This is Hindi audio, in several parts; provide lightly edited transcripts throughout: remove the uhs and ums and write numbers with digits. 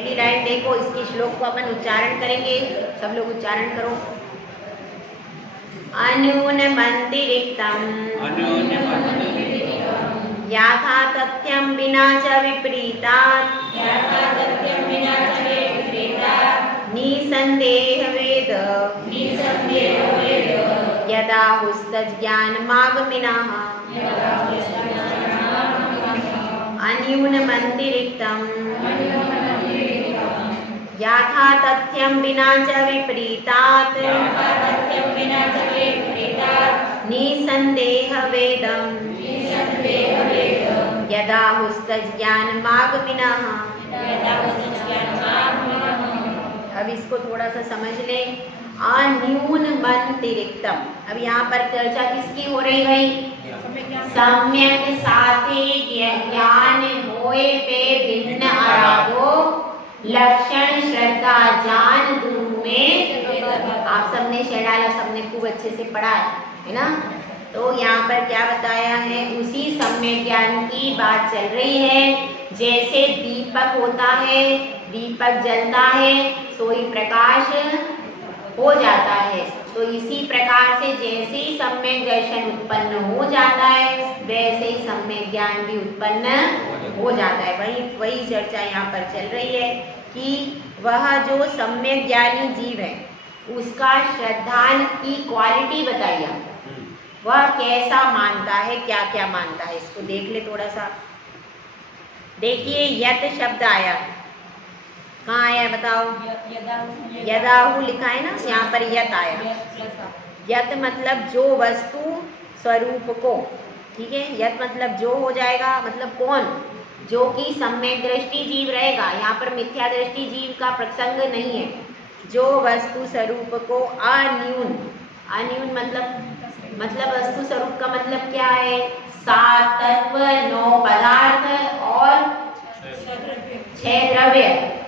पहली लाइन देखो, इसके श्लोक को अपन उच्चारण करेंगे। सब लोग उच्चारण करो। अन्यूनमतिरिक्तम् याथा तथ्यं विना च विपरीतात् निसन्देहवेद यदा हुस्तज्ञानमागमिनः अन्यूनमतिरिक्तम् याथा तथ्यं विना च विपरीतात् निसन्देहवेदम् यदा हुस्तज्ञानमागमिनः। अब इसको थोड़ा सा समझ लें। अन्यूनमतिरिक्तम, अब यहाँ पर चर्चा किसकी हो रही भाई? सम्यक साथे ज्ञान होए पे भिन्न अरागो लक्षण श्रद्धा जान गुरु में। आप सबने शेडाला सबने खूब अच्छे से पढ़ा है ना। तो यहाँ पर क्या बताया है? उसी सम्यक ज्ञान की बात चल रही है। जैसे दीपक होता है, दीपक जलता है, सोई प्रकाश हो जाता है। तो इसी प्रकार से जैसे ही सम्यक दर्शन उत्पन्न हो जाता है, वैसे ही सम्यक ज्ञान भी उत्पन्न हो जाता है। वही चर्चा यहाँ पर चल रही है कि वह जो सम्यक ज्ञानी जीव है, उसका श्रद्धान की क्वालिटी बताइए। वह कैसा मानता है, क्या क्या मानता है, इसको देख ले थोड़ा सा। देखिए यत शब्द आया, कहाँ आया बताओ? यदाहु लिखा है ना, यहाँ पर यत आया। यत मतलब जो वस्तु स्वरूप को, ठीक है। यत मतलब जो हो जाएगा, मतलब कौन? जो कि सम्यक दृष्टि जीव रहेगा। यहाँ पर मिथ्या दृष्टि जीव का प्रसंग नहीं है। जो वस्तु स्वरूप को अन्यून, अन्यून मतलब वस्तु स्वरूप का मतलब क्या है? सात तत्व, 9 पदार्थ और 6 द्रव्य,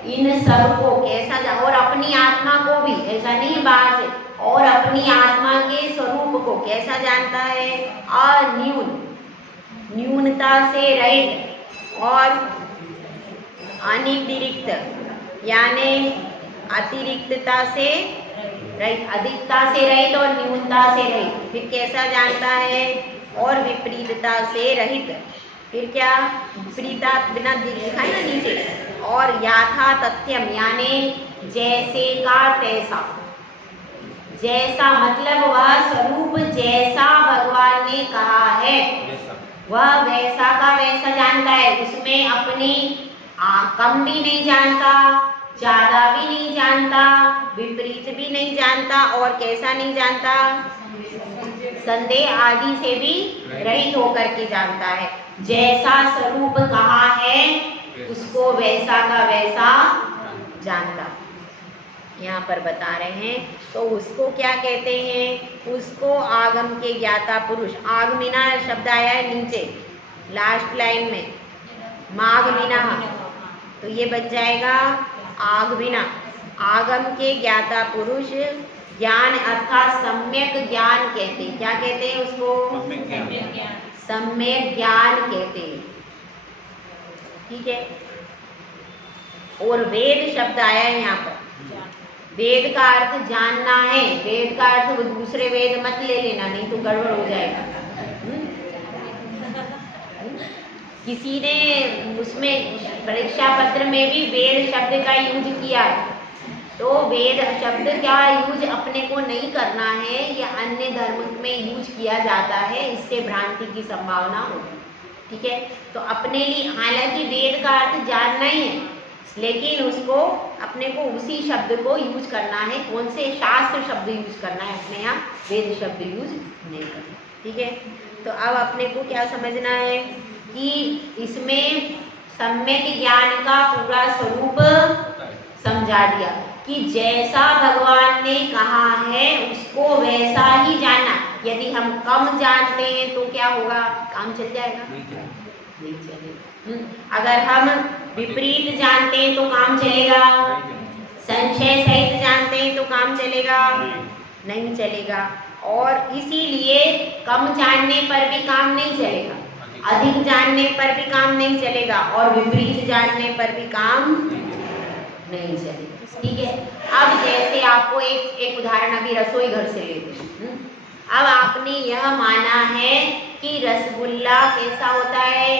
इन सब को कैसा और अपनी आत्मा को भी, ऐसा नहीं बाहर से, और अपनी आत्मा के स्वरूप को कैसा जानता है? अन्यून, न्यूनता से रहित और अनितिरिक्त यानी अतिरिक्तता से रहित, अधिकता से रहित और न्यूनता से रहित। फिर कैसा जानता है? और विपरीतता से रहित। फिर क्या? विपरीता बिना लिखा है ना नीचे। और याथा तथ्यम यानी जैसे का तैसा। जैसा मतलब वह स्वरूप जैसा भगवान ने कहा है, वह वैसा का वैसा जानता है। उसमें अपनी कम भी नहीं जानता, ज्यादा भी नहीं जानता, विपरीत भी नहीं जानता, और कैसा नहीं जानता? संदेह आदि से भी रहित होकर के जानता है। जैसा स्वरूप कहा है उसको वैसा का वैसा जानता, यहाँ पर बता रहे हैं। तो उसको क्या कहते हैं? उसको आगम के ज्ञाता पुरुष। आगमिना शब्द आया है नीचे लास्ट लाइन में, मागमिना, तो ये बच जाएगा आगमिना। आगम के ज्ञाता पुरुष ज्ञान अर्थात सम्यक ज्ञान कहते हैं। क्या कहते हैं उसको? सम्यक ज्ञान कहते हैं, ठीक है। और वेद शब्द आया है यहाँ पर। वेद का अर्थ जानना है। वेद का अर्थ दूसरे वेद मत ले लेना, नहीं तो गड़बड़ हो जाएगा। किसी ने उसमें परीक्षा पत्र में भी वेद शब्द का यूज किया है। तो वेद शब्द का यूज अपने को नहीं करना है, या अन्य धर्म में यूज किया जाता है, इससे भ्रांति की संभावना होगी, ठीक है। तो अपने लिए हालांकि वेद का अर्थ जानना ही है, लेकिन उसको अपने को उसी शब्द को यूज करना है। कौन से? शास्त्र शब्द यूज करना है, अपने यहाँ वेद शब्द यूज नहीं करना, ठीक है। तो अब अपने को क्या समझना है कि इसमें सम्यक ज्ञान का पूरा स्वरूप समझा दिया कि जैसा भगवान ने कहा है उसको वैसा ही जाना। यदि हम कम जानते हैं तो क्या होगा? काम चल जाएगा? नहीं चलेगा। अगर हम विपरीत जानते हैं तो काम चलेगा? संशय सहित जानते हैं तो काम चलेगा? नहीं चलेगा। और इसीलिए कम जानने पर भी काम नहीं चलेगा, अधिक जानने पर भी काम नहीं चलेगा, और विपरीत जानने पर भी काम नहीं चलेगा। ठीक है, अब जैसे आपको एक उदाहरण अभी रसोई घर से लेते हैं। अब आपने यह माना है कि रसगुल्ला कैसा होता है,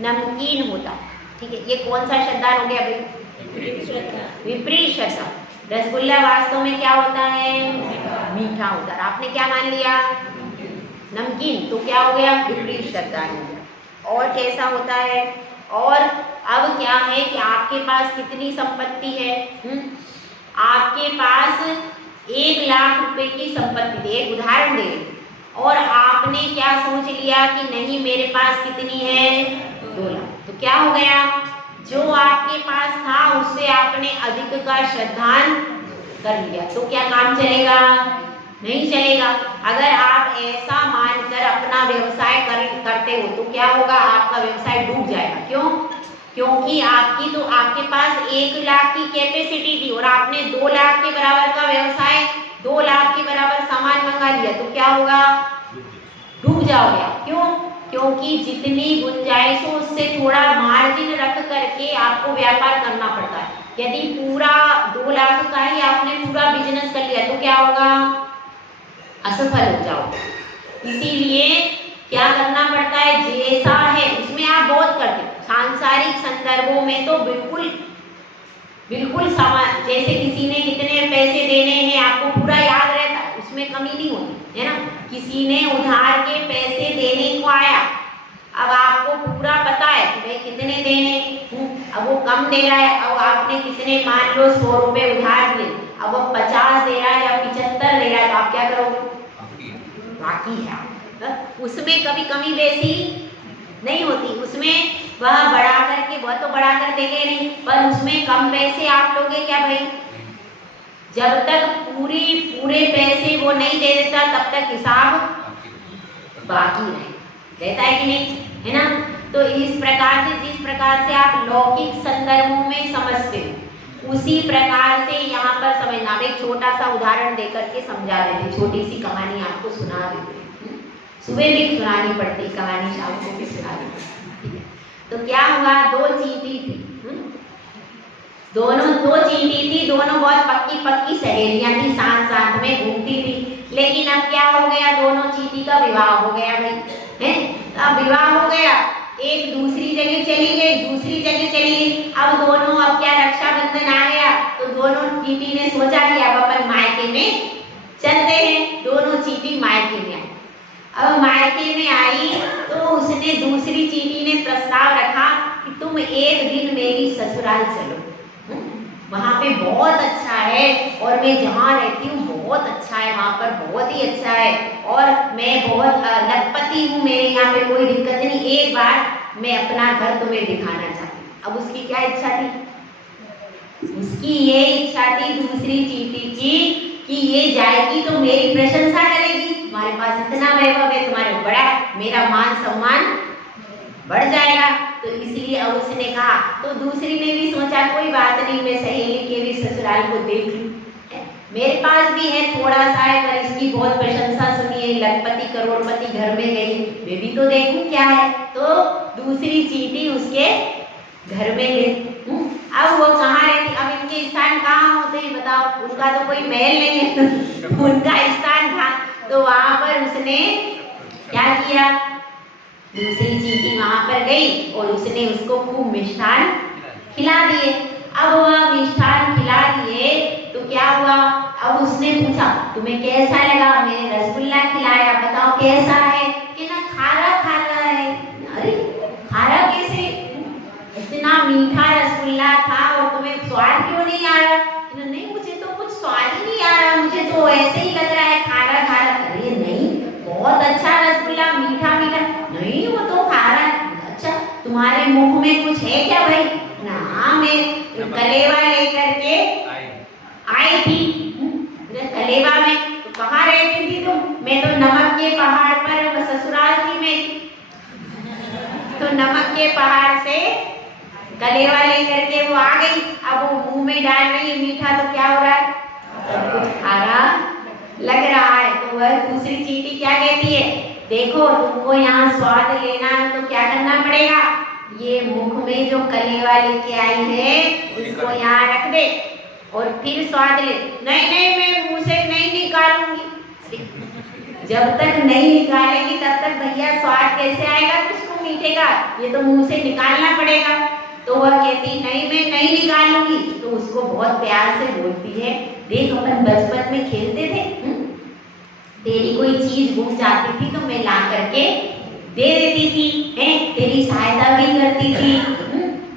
नमकीन होता है। ठीक है, ये कौन सा शब्दार्थ हो गया भाई, विपरीत शब्द। रसगुल्ला वास्तव में क्या होता है, मीठा होता है। आपने क्या मान लिया, नमकीन, तो क्या हो गया, विपरीत शब्दार्थ हो गया। और कैसा होता है, और अब क्या है कि आपके पास कितनी संपत्ति है, आपके पास 1,00,000 रुपए की संपत्ति थी, एक उदाहरण दे, और आपने क्या सोच लिया कि नहीं मेरे पास कितनी है, 2 लाख। तो क्या हो गया, जो आपके पास था उससे आपने अधिक का श्रद्धान कर लिया, तो क्या काम चलेगा, नहीं चलेगा। अगर आप ऐसा मानकर अपना व्यवसाय करते हो तो क्या होगा, आपका व्यवसाय डूब जाएगा। क्यों, क्योंकि आपके पास 1,00,000 की कैपेसिटी थी और आपने 2 लाख के बराबर का व्यवसाय, 2 लाख के बराबर सामान मंगा लिया, तो क्या होगा, डूब जाओगे। क्यों, क्योंकि जितनी गुंजाइश हो उससे थोड़ा मार्जिन रख करके आपको व्यापार करना पड़ता है। यदि पूरा 2 लाख का ही आपने पूरा बिजनेस कर लिया तो क्या होगा, असफल हो जाओगे। इसीलिए क्या करना पड़ता है, जैसा है उसमें आप बहुत करते हो। सांसारिक संदर्भों में तो बिल्कुल समान, जैसे किसी ने कितने पैसे देने हैं आपको पूरा याद रहता है, उसमें कमी नहीं होती है ना। किसी ने उधार के पैसे देने को आया, अब आपको पूरा पता है कि भाई कितने देने, अब वो कम दे रहा है, अब आपने कितने मान लो 100 रुपए उधार दिए, अब वो 50 दे रहा है या 75 दे रहा है, तो आप क्या करोगे, बाकी है। उसमें कभी कमी बेसी नहीं होती, उसमें वह बढ़ा करके, वह तो बढ़ा कर देंगे नहीं, पर उसमें कम पैसे आप लोगे क्या भाई, जब तक पूरे पैसे वो नहीं दे देता तब तक हिसाब बाकी रहता है कि नहीं, है ना। तो इस प्रकार से, जिस प्रकार से आप लौकिक संदर्भों में समझते हो उसी प्रकार से यहाँ पर समझना। अब एक छोटा सा उदाहरण देकर के समझा देते, छोटी सी कहानी आपको सुना देते, सुबह भी सुनानी पड़ती कहानी, शाम को भी सुनानी पड़ती है। तो क्या हुआ, 2 चींटी थी, दोनों 2 चींटी थी, दोनों बहुत पक्की सहेलियां थी, साथ में घूमती थी। लेकिन अब क्या हो गया, दोनों चींटी का विवाह हो गया भाई, है। अब विवाह हो गया, एक दूसरी जगह चली गई, अब दोनों, अब क्या रक्षाबंधन आ गया, तो दोनों चींटी ने सोचा कि अब अपन मायके में चलते हैं। दोनों चींटी मायके में आई। अब मायके में आई तो उसने, दूसरी चींटी ने प्रस्ताव रखा कि तुम एक दिन मेरी ससुराल चलो, वहाँ पे बहुत अच्छा है, और मैं जहाँ रहती हूँ बहुत अच्छा है, वहाँ पर बहुत ही अच्छा है, और मैं बहुत लखपति हूँ, मेरे यहाँ पे कोई दिक्कत नहीं, एक बार मैं अपना घर तुम्हें दिखाना चाहती हूँ। अब उसकी क्या इच्छा थी, उसकी ये इच्छा थी दूसरी चींटी की कि ये जाएगी तो मेरी प्रशंसा करेगी, तुम्हारे पास इतना वैभव है, तुम्हारे बड़ा, मेरा मान सम्मान बढ़ जाएगा। तो इसलिए अब उसने कहा, तो दूसरी ने भी सोचा कोई बात नहीं, मैं सहेली के भी ससुराल को देख लूं, मेरे पास भी है थोड़ा सा है, पर इसकी बहुत प्रशंसा सुनी है, लखपति करोड़पति घर में गई, मैं भी तो देखूं क्या है। तो दूसरी चींटी उसके घर में गई। अब वो कहाँ रहती, अब इनके स्थान कहाँ होते हैं बताओ, उनका तो कोई महल नहीं है उनका स्थान था, तो वहां पर उसने क्या किया, दूसरी चींटी वहां पर गई और उसने उसको खूब मिष्ठान खिला दिए। अब वह मिष्ठान खिला दिए तो क्या हुआ, अब उसने पूछा तुम्हें कैसा लगा, मैंने रसगुल्ला खिलाया, बताओ कैसा है, कि ना खारा है। अरे खारा कैसे, इतना मीठा रसगुल्ला था और तुम्हें स्वाद क्यों नहीं आ रहा, नहीं मुझे तो कुछ स्वाद ही नहीं आ रहा, मुझे तो ऐसे ही लग रहा है खारा। अरे नहीं, बहुत अच्छा रसगुल्ला, मीठा, नहीं वो तो खारा। अच्छा तुम्हारे मुंह में कुछ है क्या भाई, ना मैं कलेवा लेकर के आई थी, कलेवा में, तो कहाँ रहती थी तुम, मैं तो नमक के पहाड़ पर ससुराल थी मैं, तो नमक के पहाड़ से कलेवा लेकर के वो आ गई, अब वो मुंह में डाल रही है मीठा, तो क्या हो रहा है, कुछ खारा लग रहा है। तो वह दूसरी चींटी क्या कहती है, देखो तुमको यहाँ स्वाद लेना है तो क्या करना पड़ेगा, ये मुख में जो कलेवा लेके आई है इसको यहाँ रख ले और फिर स्वाद ले। नहीं नहीं मैं मुंह से नहीं निकालूंगी। जब तक नहीं निकालेगी तब तक भैया स्वाद कैसे आएगा तुझको मीठे का, ये तो मुंह से निकालना पड़ेगा। तो वह कहती नहीं मैं नहीं निकालूंगी। तो उसको बहुत प्यार से बोलती है, देख अपन बचपन में खेलते थे, तेरी कोई चीज गुम जाती थी तो मैं ला करके दे देती थी, तेरी सहायता भी करती थी।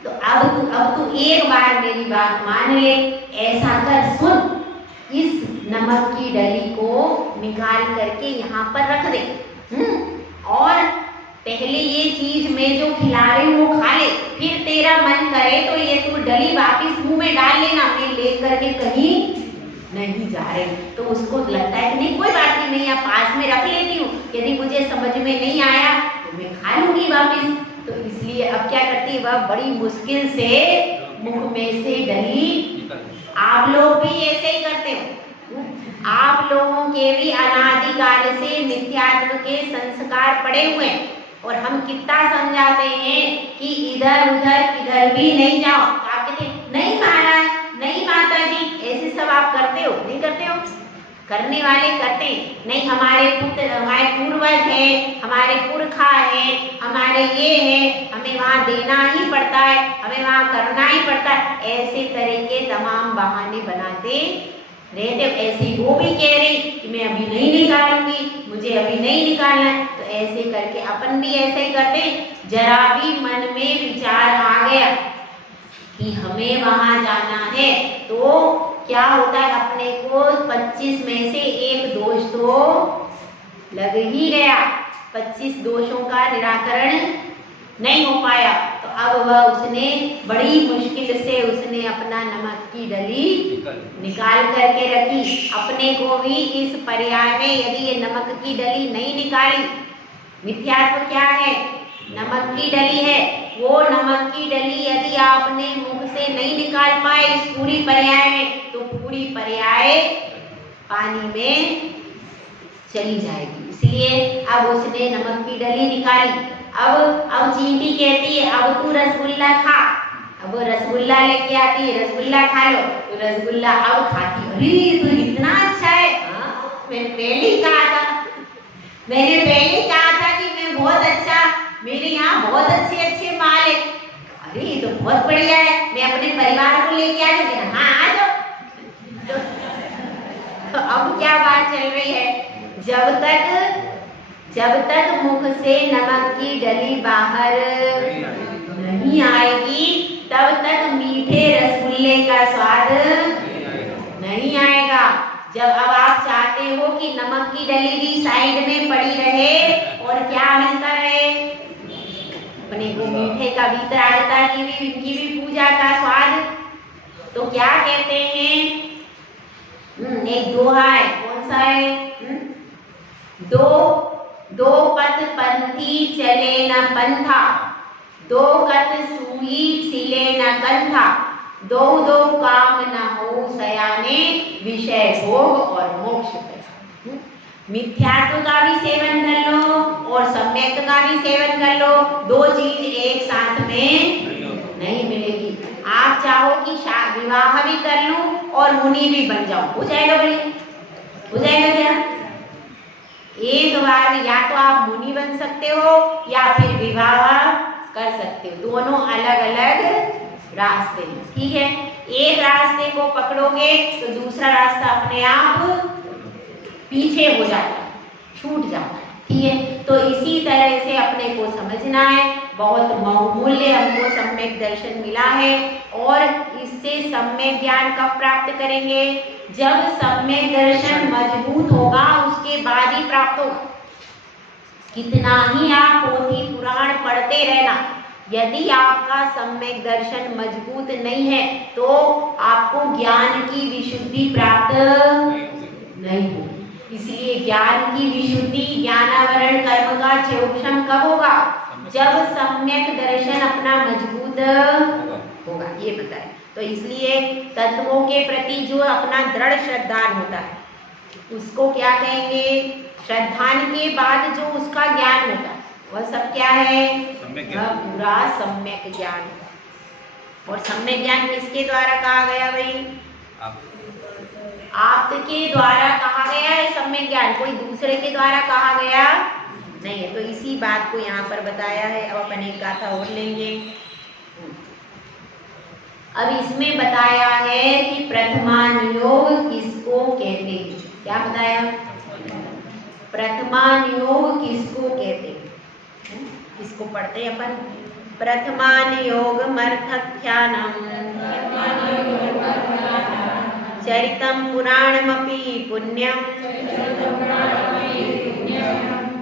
तो अब तू एक बार मेरी बात मान ले, ऐसा कर, सुन, इस नमक की डली को निकाल करके यहाँ पर रख दे, और पहले ये चीज मैं जो खिला रही हूँ वो खा ले, फिर तेरा मन करे तो ये तू डली वापिस मुंह में डाल लेना, मैं ले करके कहीं नहीं जा रही। तो उसको लगता है कि नहीं कोई बात नहीं, मैं पास में रख लेती हूँ, यदि मुझे समझ में नहीं आया तो मैं खा लूंगी वापिस। तो इसलिए अब क्या करती है, वह बड़ी मुश्किल से मुख में से डली। आप लोग भी ऐसे ही करते हो, आप लोगों के भी अनादिकाल से मिथ्यात्व के संस्कार पड़े हुए हैं, और हम कितना समझाते हैं कि इधर उधर किधर भी नहीं जाओ। आप कहते नहीं महाराज, नहीं माता जी, ऐसे सब आप करते हो, नहीं करते हो? करने वाले करते हैं। नहीं हमारे पुत्र, हमारे पूर्वज है, हमारे पुरखा है, हमारे ये है, हमें वहाँ देना ही पड़ता है, हमें वहाँ करना ही पड़ता है, ऐसे तरह के तमाम बहाने बनाते रहते। ऐसे ही वो भी कह रही कि मैं अभी नहीं निकालूंगी, मुझे अभी नहीं निकालना है। तो ऐसे करके अपन भी ऐसे ही करते। जरा भी मन में विचार आ गया कि हमें वहां जाना है तो क्या होता है, अपने को 25 में से एक दोष तो लग ही गया, 25 दोषों का निराकरण नहीं हो पाया। तो अब वह उसने बड़ी मुश्किल से उसने अपना नमक की डली निकाल करके रखी। अपने को भी इस पर्याय में यदि ये नमक की डली नहीं निकाली, मिथ्यात्व क्या है, नमक की डली है, वो नमक की डली यदि आपने मुख से नहीं निकाल पाए इस पूरी पर्याय में, तो पूरी पर्याय पानी में चली जाएगी। इसलिए अब उसने नमक की डली निकाली। अब चींटी कहती है अब तू रसगुल्ला खा। अब वो रसगुल्ला लेके आती है, रसगुल्ला खा लो। तो रसगुल्ला अब खाती, अरे तो इतना अच्छा है, मैंने पहले ही कहा था, मैंने पहले कहा था कि मैं बहुत अच्छा, मेरे यहाँ बहुत अच्छे अच्छे माल है। अरे ये तो बहुत बढ़िया है, मैं अपने परिवार को लेके आ जाऊंगी। हाँ आ जाओ। तो अब क्या बात चल रही है, जब तक मुख से नमक की डली बाहर नहीं आएगी तब तक मीठे रसगुल्ले का स्वाद नहीं आएगा। जब अब आप चाहते हो कि नमक की डली भी साइड में पड़ी रहे और क्या मिलता रहे, अपने को मीठे का वितरागता की भी, इनकी भी पूजा का स्वाद, तो क्या कहते हैं, एक दोहा है, कौन सा है, दो पथ पंथी चले न पंथा, दो कत सूही सिले न कंथा, दो काम न हो सयाने, विषय भोग और मोक्ष। मिथ्यात्व का भी सेवन कर लो और सम्यक का भी सेवन कर लो, दो चीज एक साथ में नहीं मिलेगी। आप चाहो कि विवाह भी कर लूं और मुनि भी बन जाऊं, हो जाएगा भैया, हो जाएगा क्या? एक बार या तो आप मुनि बन सकते हो या फिर विवाह कर सकते हो, दोनों अलग अलग रास्ते हैं, ठीक है। एक रास्ते को पकड़ोगे तो दूसरा रास्ता अपने आप पीछे हो जाता है, छूट जाता है, ठीक है। तो इसी तरह से अपने को समझना है, बहुत बहुमूल्य हमको सम्यक दर्शन मिला है। और इससे सम्यक ज्ञान कब प्राप्त करेंगे, जब सम्यक दर्शन मजबूत होगा उसके बाद ही प्राप्त होगा। कितना ही आप पोथी पुराण पढ़ते रहना, यदि आपका सम्यक दर्शन मजबूत नहीं है तो आपको ज्ञान की विशुद्धि प्राप्त नहीं होगी। इसलिए ज्ञान की विशुद्धि, ज्ञानावरण कर्म का क्षयोक्षम कब होगा, जब सम्यक दर्शन अपना मजबूत होगा, ये बताए। तो इसलिए तत्वों के प्रति जो अपना दृढ़ श्रद्धान होता है उसको क्या कहेंगे, श्रद्धान के बाद जो उसका ज्ञान होता है वह सब क्या है, वह पूरा सम्यक ज्ञान। और सम्यक ज्ञान किसके द्वारा कहा गया भाई? आपके द्वारा कहा गया है सम्यक ज्ञान, कोई दूसरे के द्वारा कहा गया नहीं है। तो इसी बात को यहाँ पर बताया है। अब अपन एक गाथा और लेंगे। अब इसमें बताया है कि प्रथमानुयोग किसको कहते हैं। क्या बताया? प्रथमानुयोग किसको कहते हैं? किसको पढ़ते हैं अपन? प्रथमानुयोगमर्थख्यानम् चरितं पुराणमपि पुण्यं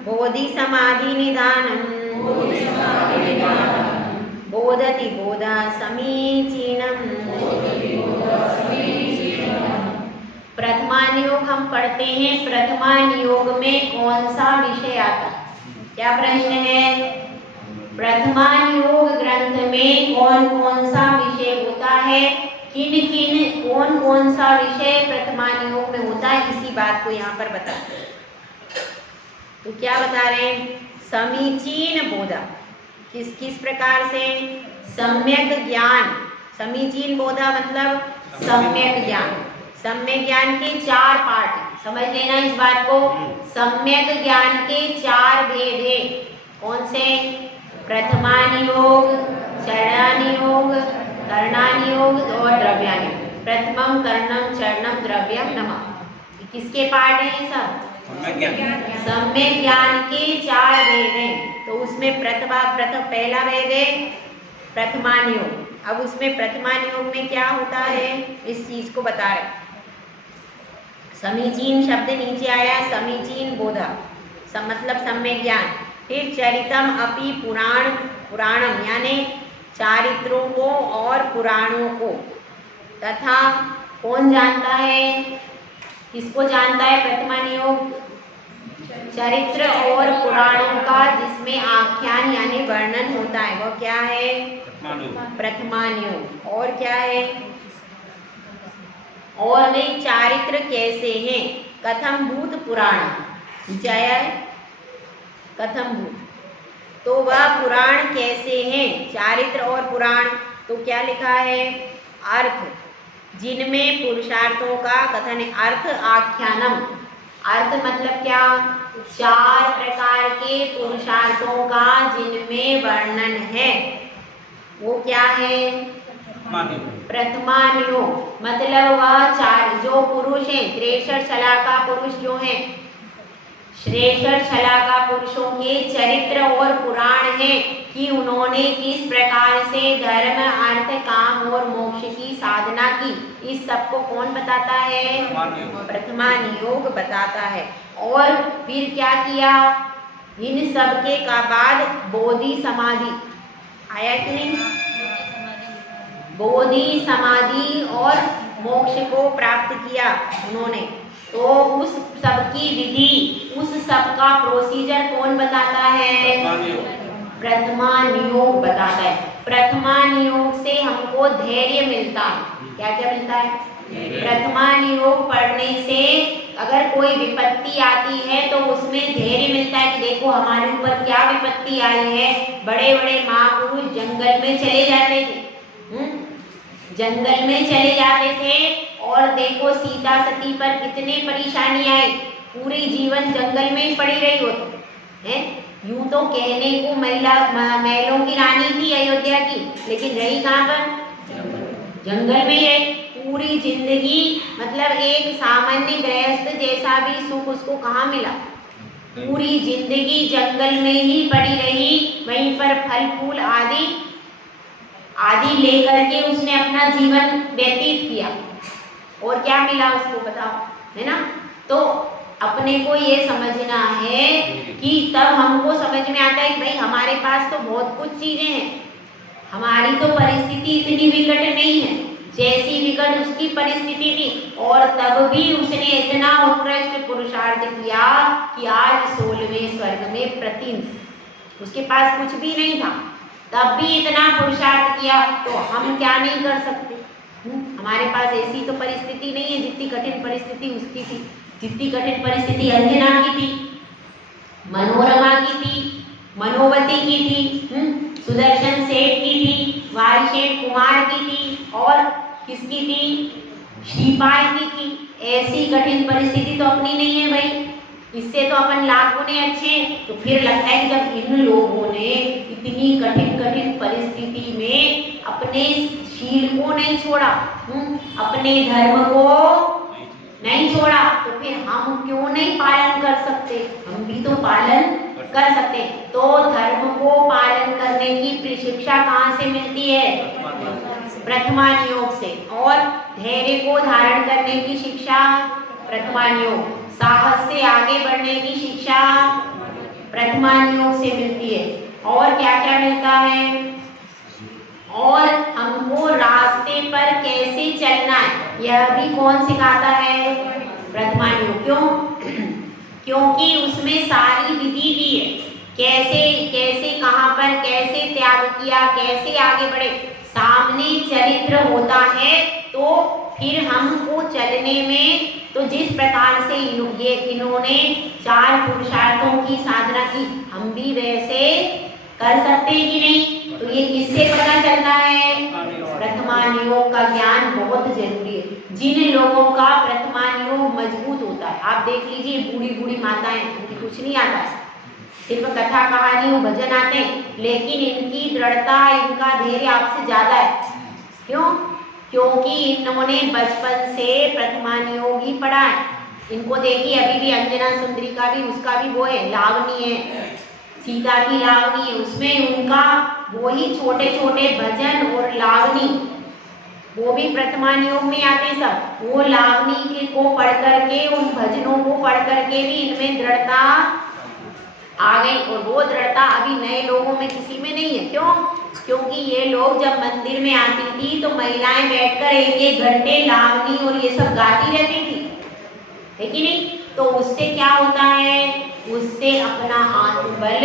बोधि समाधि निधानम् बोधति बोधा समीचीनम्। प्रथमानुयोग हम पढ़ते हैं। प्रथमानुयोग में कौन सा विषय आता? क्या प्रश्न है? प्रथमानुयोग ग्रंथ में कौन कौन सा विषय होता है? किन किन कौन कौन सा विषय प्रथमानुयोग में होता है? इसी बात को यहाँ पर बताते हैं। तो क्या बता रहे हैं? समीचीन बोधा। किस किस प्रकार से? सम्यक ज्ञान। समीचीन बोधा मतलब सम्यक ज्ञान। सम्यक ज्ञान के 4 पार्ट, समझ लेना इस बात को। सम्यक ज्ञान के 4 भेद है। कौन से? प्रथमानुयोग, चरणानुयोग, करणानुयोग और द्रव्यानुयोग। प्रथमम, करणम, चरणम, द्रव्यम, नमः। किसके पार्ट है ये सब? सम्यक ज्ञान के 4 भेद हैं। तो उसमें पहला भेद है प्रथमानुयोग। अब उसमें प्रथमानुयोग में क्या होता है इस चीज को बता रहे। समीचीन शब्द नीचे आया, समीचीन बोधा मतलब सम्यक ज्ञान। फिर चरितम अपि पुराणम यानी चारित्रों को और पुराणों को। तथा कौन जानता है? किसको जानता है प्रथमानुयोग? चरित्र और पुराणों का जिसमें आख्यान यानी वर्णन होता है वो क्या है? प्रथमानुयोग। और क्या है? और वे चारित्र कैसे हैं? कथम भूत पुराण आया है। कथम भूत तो वह पुराण कैसे हैं? चारित्र और पुराण तो क्या लिखा है? अर्थ जिनमें पुरुषार्थों का कथन है। अर्थ आख्यानम। अर्थ मतलब क्या? 4 प्रकार के पुरुषार्थों का जिनमें वर्णन है वो क्या है? प्रथमानुयोग। मतलब वह 4 जो पुरुष हैं, 63 शलाका पुरुष जो हैं, 63 शलाका पुरुषों के चरित्र और पुराण है कि उन्होंने किस प्रकार से धर्म, अर्थ, काम और मोक्ष की साधना की। इस सब को कौन बताता है? प्रथमानुयोग बताता है। और फिर क्या किया? इन सब के का बाद बोधि समाधि आया कि नहीं? बोधि समाधि और मोक्ष को प्राप्त किया उन्होंने। तो उस सब की विधि, उस सब का प्रोसीजर कौन बताता है? प्रथमानुयोग बताता है। प्रथमानुयोग से हमको धैर्य मिलता है। क्या क्या मिलता है? प्रथमानुयोग पढ़ने से अगर कोई विपत्ति आती है तो उसमें धैर्य मिलता है कि देखो हमारे ऊपर क्या विपत्ति आई है। बड़े बड़े महापुरुष जंगल में चले जाते थे, जंगल में चले जाते थे और देखो सीता सती पर कितने परेशानी आई। पूरी जीवन जंगल में ही पड़ी रही हो है। यूं तो कहने को महलों की रानी थी अयोध्या की, लेकिन रही कहाँ पर? जंगल में रही पूरी जिंदगी। मतलब एक सामान्य गृहस्थ जैसा भी सुख उसको कहाँ मिला? पूरी जिंदगी जंगल में ही पड़ी रही। वहीं पर फल फूल आदि लेकर के उसने अपना जीवन व्यतीत किया। और क्या मिला उसको बताओ, है ना? तो अपने को ये समझना है कि तब हमको समझ में आता है कि भाई हमारे पास तो बहुत कुछ चीजें हैं, हमारी तो परिस्थिति इतनी विकट नहीं है जैसी विकट उसकी परिस्थिति थी। और तब भी उसने इतना उत्कृष्ट पुरुषार्थ किया कि आज 16वें स्वर्ग में प्रतिनिधि। उसके पास कुछ भी नहीं था, तब भी इतना पुरुषार्थ किया। तो हम क्या नहीं कर सकते? हमारे पास ऐसी तो परिस्थिति नहीं है जितनी कठिन परिस्थिति उसकी थी। जितनी कठिन परिस्थिति अंजना की थी, मनोरमा की थी, मनोवती की थी, सुदर्शन सेठ की थी, वारिशेठ कुमार की और किसकी थी? शिपाई की थी। ऐसी कठिन परिस्थिति तो अपनी नहीं है भाई, इससे तो अपन लाख गुने अच्छे। तो फिर लगता है कि जब इन लोगों ने इतनी कठिन कठिन परिस्थिति में अपने शील को नहीं छोड़ा, अपने धर्म को नहीं छोड़ा, तो फिर हम क्यों नहीं पालन कर सकते? हम भी तो पालन कर सकते। तो धर्म को पालन करने की शिक्षा कहाँ से मिलती है? प्रथमान योग से। और धैर्य को धारण करने की शिक्षा प्रथमान योग, साहस से आगे बढ़ने की शिक्षा प्रथमान योग से मिलती है। और क्या क्या मिलता है? और हमको रास्ते पर कैसे चलना है यह भी कौन सिखाता है? प्रथमान योग। क्यों? क्योंकि उसमें सारी विधि दी है, कैसे कैसे कहाँ पर कैसे त्याग किया, कैसे आगे बढ़े। सामने चरित्र होता है तो फिर हमको चलने में, तो जिस प्रकार से इन्होंने 4 पुरुषार्थों की साधना की, हम भी वैसे कर सकते हैं कि नहीं? तो ये किससे पता चलता है? प्रथमान योग का ज्ञान बहुत जरूरी है। जिन लोगों का प्रथमान योग मजबूत होता है, आप देख लीजिए बूढ़ी बूढ़ी माताएं, उनको कुछ नहीं आता है, सिर्फ कथा कहानी और भजन आते हैं, लेकिन इनकी दृढ़ता, इनका धैर्य आपसे ज्यादा है। क्यों? क्योंकि इन्होंने बचपन से प्रथमान योग ही पढ़ा है। इनको देखिए अभी भी अंजना सुंदरी का भी, उसका भी वो है, लावनी है, सीता की लावनी है, उसमें उनका वो ही छोटे छोटे भजन और लावनी, वो भी प्रथमान योग में आते सब। वो लावनी के को पढ़ करके, उन भजनों को पढ़ करके भी इनमें दृढ़ता आ गई। और वो दृढ़ता अभी नए लोगों में किसी में नहीं है। क्यों? क्योंकि ये लोग जब मंदिर में आती थी तो महिलाएं बैठकर 1-1 घंटे लावनी और ये सब गाती रहती थी, है कि नहीं? तो उससे क्या होता है? उससे अपना आत्मबल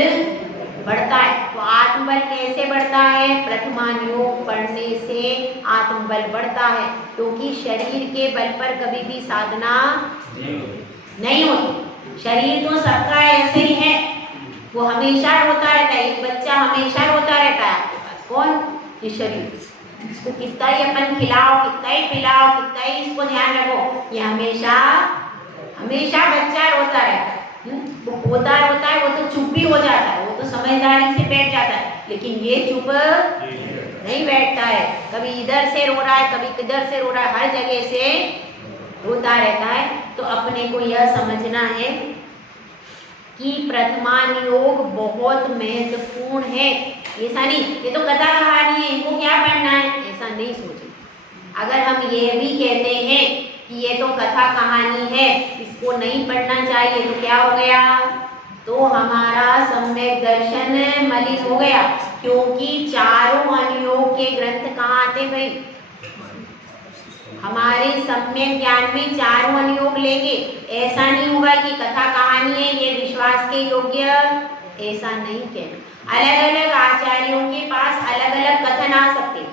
बढ़ता है। तो आत्मबल कैसे बढ़ता है? प्रथमान योग पढ़ने से आत्मबल बढ़ता है, क्योंकि शरीर के बल पर कभी भी साधना नहीं होती। शरीर तो सबका ऐसे ही है, वो हमेशा रोता रहता है। एक बच्चा हमेशा रोता रहता है, कौन? ये शरीर। इसको कितना ही अपन खिलाओ, कितना ही पिलाओ, कितना ही इसको ध्यान रखो, ये हमेशा हमेशा बच्चा रोता रहता है। वो पोता रोता है, वो तो चुप भी हो जाता है, वो तो समझदारी से बैठ जाता है, लेकिन ये चुप नहीं बैठता है। कभी इधर से रो रहा है, कभी किधर से रो रहा है, हर जगह से रोता रहता है। तो अपने को यह समझना है कि प्रथमान योग बहुत महत्वपूर्ण है। ऐसा नहीं ये तो कथा कहानी है, इनको क्या पढ़ना है, ऐसा नहीं सोचे। अगर हम ये भी कहते हैं कि ये तो कथा कहानी है, इसको नहीं पढ़ना चाहिए, तो क्या हो गया? तो हमारा सम्यक दर्शन मलिन हो गया। क्योंकि चारों अनुयोग के ग्रंथ कहाँ आते भाई? हमारे सम्यक ज्ञान में चारों अनुयोग लेंगे। ऐसा नहीं होगा कि कथा कहानी है ये विश्वास के योग्य, ऐसा नहीं कहना। अलग अलग आचार्यों के पास अलग अलग कथन आ सकते,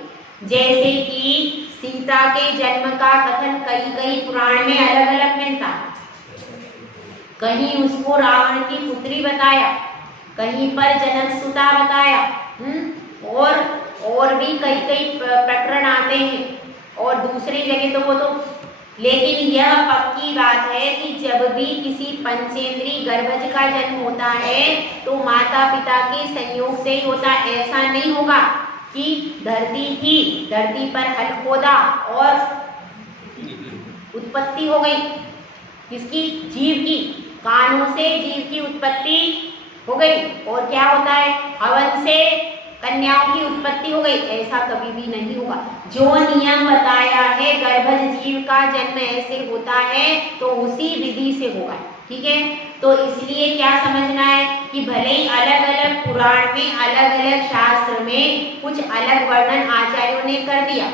जैसे कि सीता के जन्म का कथन कई पुराण में अलग अलग मिलता। कहीं उसको रावण की पुत्री बताया, कहीं पर जनक सुता बताया, और भी कई प्रकरण आते हैं, और दूसरी जगह तो वो तो। लेकिन यह पक्की बात है कि जब भी किसी पंचेंद्रीय गर्भज का जन्म होता है तो माता पिता के संयोग से ही होता। ऐसा नहीं होगा कि धरती थी, धरती पर हल खोदा और उत्पत्ति हो गई। किसकी? जीव की। कानों से जीव की उत्पत्ति हो गई, और क्या होता है? हवन से कन्याओं की उत्पत्ति हो गई। ऐसा कभी भी नहीं होगा। जो नियम बताया है गर्भज जीव का जन्म ऐसे होता है, तो उसी विधि से होगा। ठीक है? तो इसलिए क्या समझना है कि भले ही अलग अलग पुराण में, अलग अलग शास्त्र में कुछ अलग वर्णन आचार्यों ने कर दिया,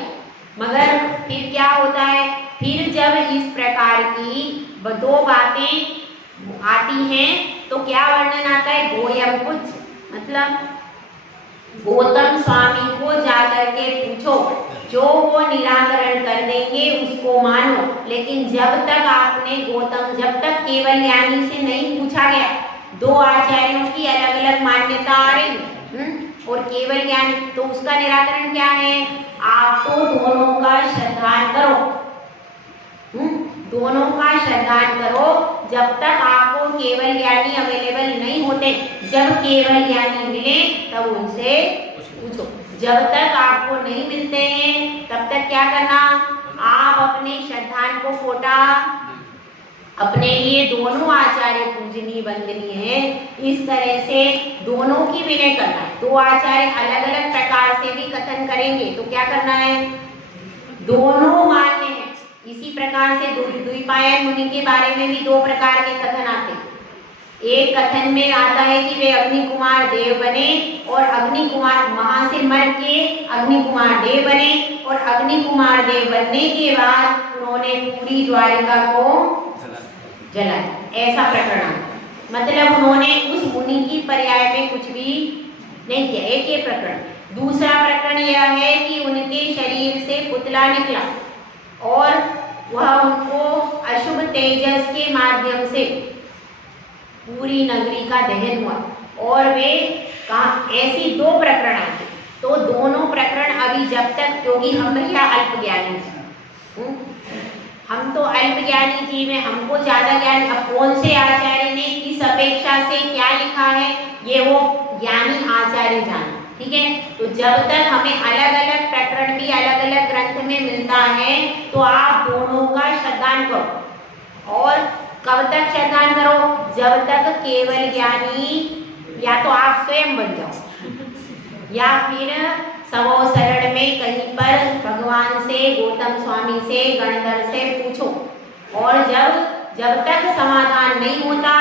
मगर फिर क्या होता है? फिर जब इस प्रकार की 2 बातें आती हैं तो क्या वर्णन आता है? गोयम कुछ, मतलब गौतम स्वामी को जाकर के पूछो, जो वो निराकरण कर देंगे उसको मानो। लेकिन जब तक आपने जब तक केवल ज्ञानी से नहीं पूछा गया, 2 आचार्यों की अलग अलग मान्यता आ रही, और केवल ज्ञान, तो उसका निराकरण क्या है? आप तो दोनों का श्रद्धान करो, दोनों का श्रद्धान करो। जब तक आपको केवल ज्ञानी अवेलेबल नहीं होते, जब केवल ज्ञानी मिले तब उनसे पूछो। जब तक आपको नहीं मिलते हैं तब तक क्या करना? आप अपने श्रद्धान को खोटा अपने लिए दोनों आचार्य पूजनीय वंदनीय है, इस तरह से दोनों की विनय करना है। दो आचार्य अलग अलग प्रकार से भी कथन करेंगे तो क्या करना है? दोनों मान्य है। इसी प्रकार से द्विपायन मुनि के बारे में भी दो प्रकार के कथन आते हैं। एक कथन में आता है कि वे अग्नि कुमार देव बने और अग्नि कुमार वहां से मर के अग्नि कुमार देव बने और अग्नि कुमार देव बनने के बाद उन्होंने पूरी द्वारिका को जलाया, ऐसा प्रकरण। मतलब उन्होंने उस मुनि की पर्याय में कुछ भी नहीं किया। एक ये प्रकरण। दूसरा प्रकरण यह है कि उनके शरीर से पुतला निकला और वह उनको अशुभ तेजस के माध्यम से पूरी नगरी का दहन हुआ और वे कहा, ऐसी दो प्रकरण आते। तो दोनों प्रकरण अभी जब तक, क्योंकि हम भैया अल्पज्ञानी जी, हम तो अल्पज्ञानी जी में हमको ज्यादा ज्ञान, अब कौन से आचार्य ने किस अपेक्षा से क्या लिखा है ये वो ज्ञानी आचार्य जाने, ठीक है। तो जब तक हमें अलग अलग प्रकरण भी अलग अलग ग्रंथ में मिलता है तो आप दोनों का श्रद्धान करो। और कब तक श्रद्धान करो? जब तक केवल ज्ञानी या तो आप स्वयं बन जाओ या फिर सवोसरण में कहीं पर भगवान से, गौतम स्वामी से, गणधर से पूछो। और जब तक समाधान नहीं होता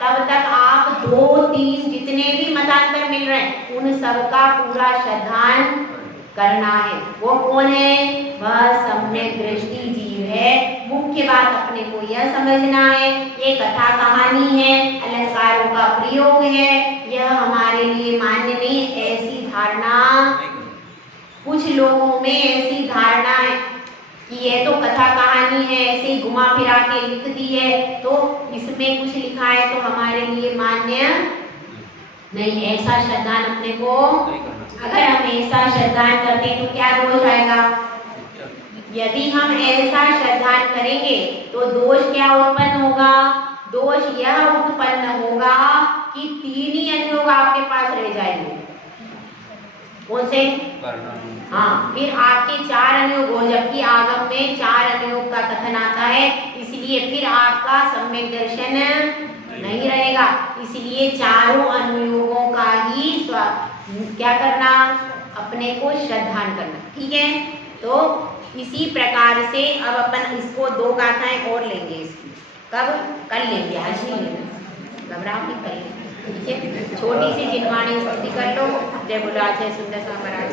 तब तक आप 2-3 जितने भी मतांतर मिल रहे हैं उन सबका पूरा श्रद्धान करना है। वो कौन है? वह सम्यक दृष्टि जीव है। मुख्य बात अपने को यह समझना है, ये कथा कहानी है, अलंकारों का प्रयोग है, यह हमारे लिए मान्य नहीं। ऐसी धारणा कुछ लोगों में ऐसी धारणा है कि ये तो कथा कहानी है, ऐसे ही घुमा फिरा के लिख दी है तो इसमें कुछ लिखा है तो हमारे लिए मान्य नहीं। ऐसा श्रद्धान अपने को, अगर हम ऐसा श्रद्धान करते हैं तो क्या दोष आएगा? यदि हम ऐसा श्रद्धान करेंगे तो दोष क्या उत्पन्न होगा? दोष यह उत्पन्न होगा कि 3 ही अनुयोग आपके पास रह जाएंगे। कौन से? हाँ, फिर आपके 4 अनुयोग हो, जबकि आगम में 4 अनुयोग का कथन आता है, इसलिए फिर आपका सम्यक दर्शन नहीं रहेगा। इसलिए चारों अनुयोगों का ही क्या करना? अपने को श्रद्धान करना, ठीक है। तो इसी प्रकार से अब अपन इसको 2 गाथाएं और लेंगे। इसकी कब? कल लेंगे, आज नहीं लेंगे, घबराओ नहीं, कल लेंगे, ठीक है। छोटी सी जिनवाणी स्तुति कर लो। जय बोलो आचार्य सुंदर महाराज।